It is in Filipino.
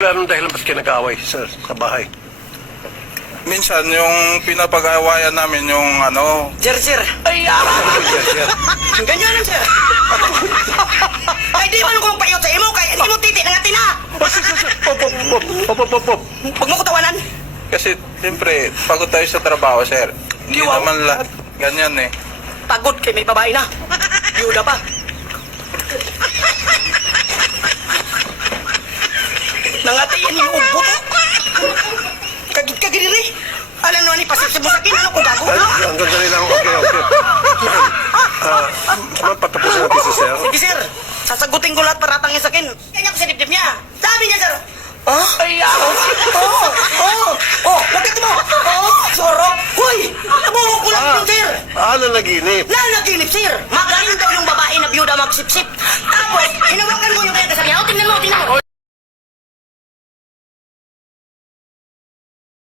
Anong dahilan ba't kayo nag-aaway, sir, sa bahay? Minsan yung pinapag-awayan namin yung Sir. Ay, ganyan lang, sir. Ay, di man ko magpayot sa imo, kaya hindi mo titi na natin, ha? Pop. Huwag mo ko tawanan. kasi siyempre pagod tayo sa trabaho, sir. Hindi Wow. naman lahat ganyan eh. Pagod kay may babae na. Yuda pa. Nangatayin yung buto. Kagiri. Alam naman ipasip mo sa akin, ano ko gago? Ang ganda lang, okay. Ma'am, patapusin natin si sir. Sige, sir. Sasagutin ko lahat paratang niya sa akin. Kanya ko sa dibdib niya. Sabi niya, sir. Oh? Ay, wag ka mo. Sorok. Hoy, nabuhok ko lang yun, sir. Nanaginip. Nanaginip, sir. Magaling daw yung babae na biyuda magsipsip. Tapos, hinawakan mo yung kaya sabi niya, tingnan mo.